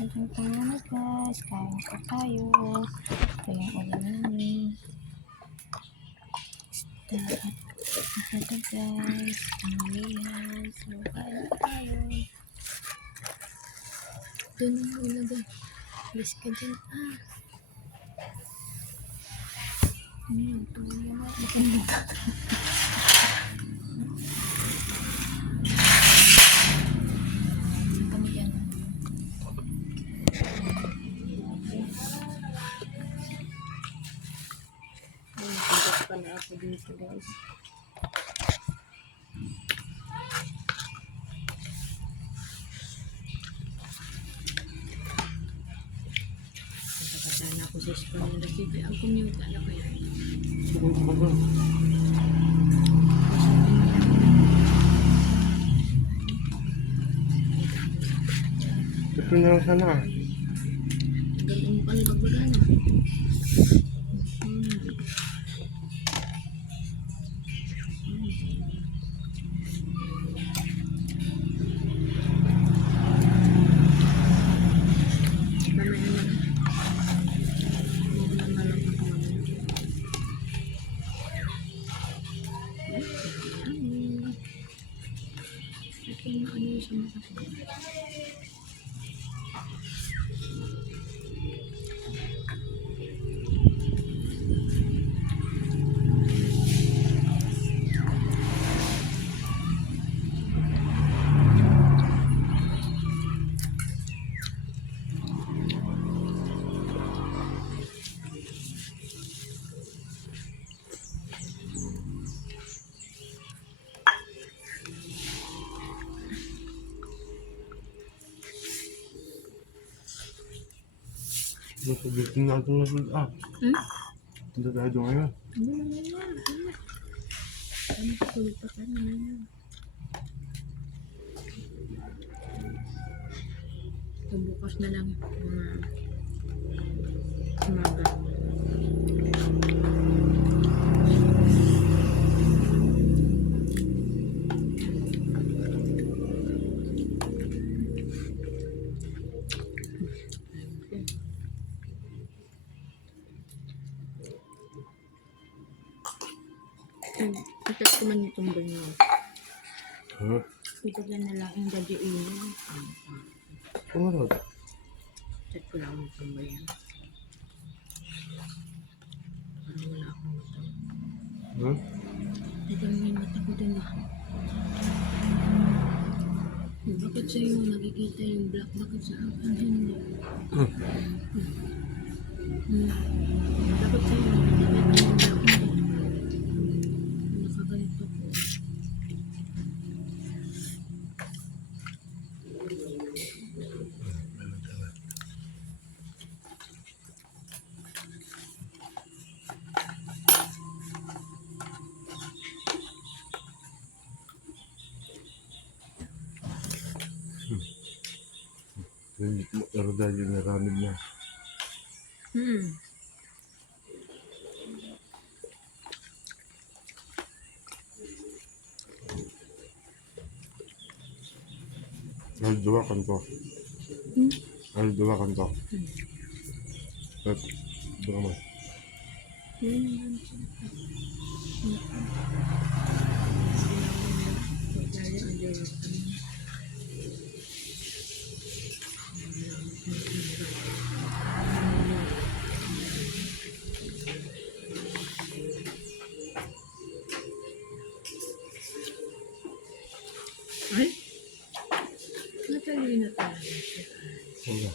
Ayan po muna guys, kain po tayo. Ito yung ulam namin. Isda at ito guys, pangalihan. So, kain po tayo. Doon ang muna guys. Please ka dyan. Ito yung mga pala ako dito guys. Nakakasana ako sa Espanya na dito. Ang kumyuta na ko yan. Ito na lang sana. Ganun pa rin magbagana. Masabitin natin na sila. Hindi tayo ngayon. Ano naman yan? Ano pa tulog pa ka naman yan? Bukas na lang mga umaga. Itat ko man itong banyo. Ito lang na lang yung dadiinin. Ano? Itat ko lang itong banyo. Parang wala akong mata. Ito may mata ko din Bakit sa'yo nakikita yung black? Bakit sa akin hindi? Bakit sa'yo nakikita yung black? Nakaganito ko. Pero dahil naramid niya. Alduwakan ko. Alduwakan ko. At doon naman. Ay? Natalino talaga siya. Wala.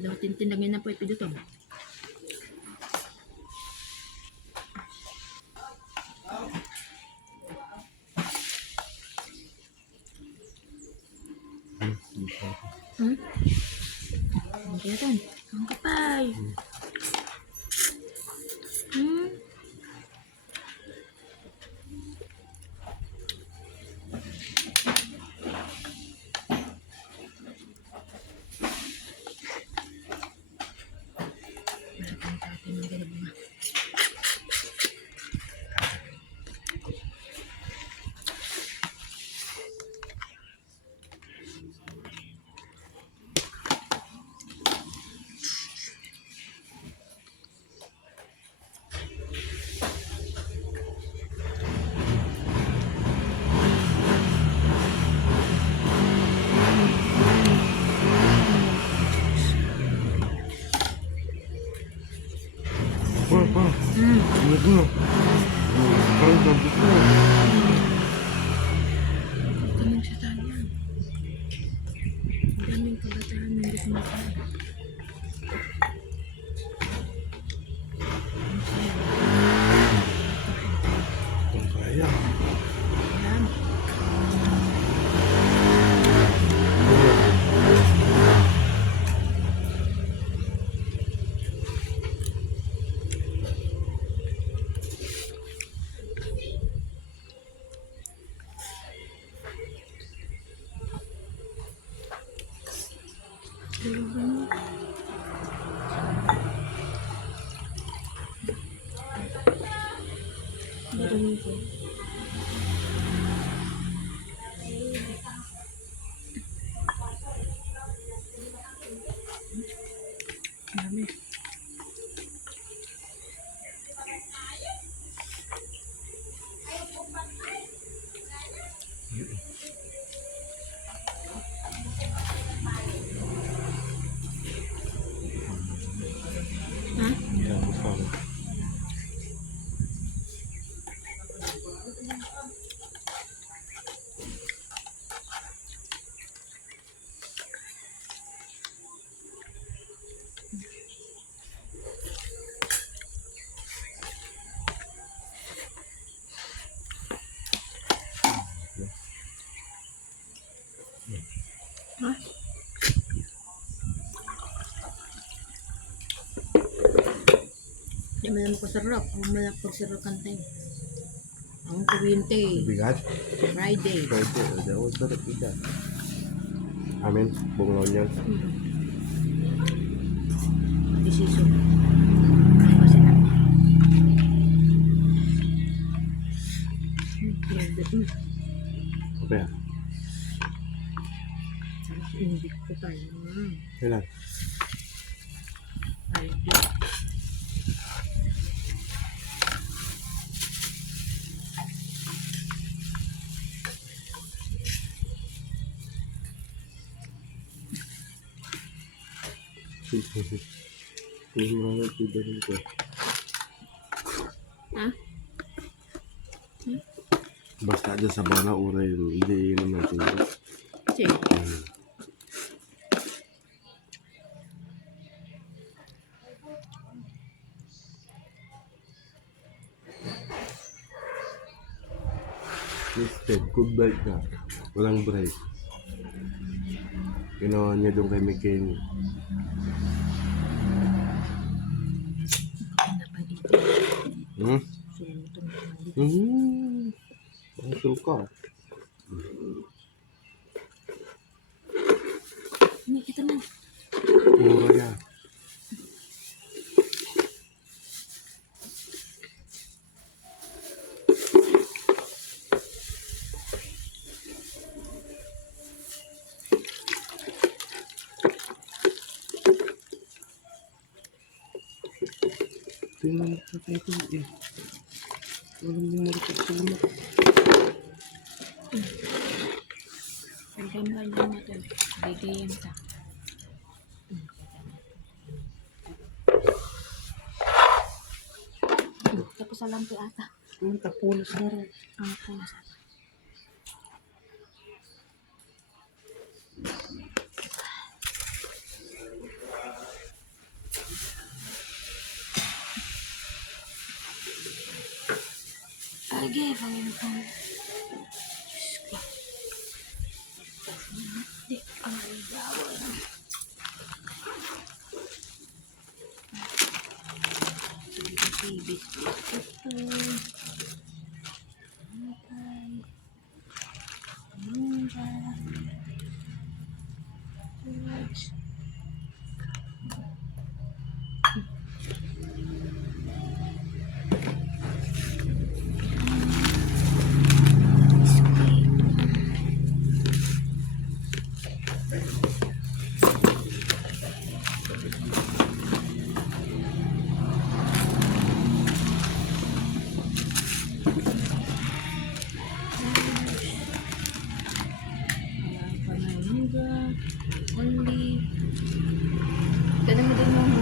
Dapat tintinagin na po ito dito. Kaya tan, ang kapay. yung kabataan hindi kumakain. Kung kaya. Alam. Meron ko. Dami. Ha? Yan, kasama. Ha? Di man naman kasarap. Ang malak pagsarakan tayo. Ang kuryente. Bigat. Friday. Pwede. Daw sarap bigat. Amin. Bungaw niya. Decision. Kasi na. Pinagdat mo. Okay. Sarap hindi ko tayo. Kailan? Friday. Hindi mo na tiba ko. Ha? Basta dyan sa bana uray. Hindi yun naman tingin. Kasi. Listed. Good bike na. Walang brake. Ginawa niya doon kay McKinney. Napagito. Hmm? Sulutong napagito. Ang suka. Hindi kita man. Mura yan. Tingnan mo sa ito eh. Walang mo marikot sa lumak. Ang gamay na natin. Bigay ta. Tapos alam ko ata. Ang tapunas na rin. Ang punas ata. Age, Panginoon. Diyos ko. Di, ay, dawa na. Sige, ito. Matay. Munda. George. Only. Ganun mo din mo.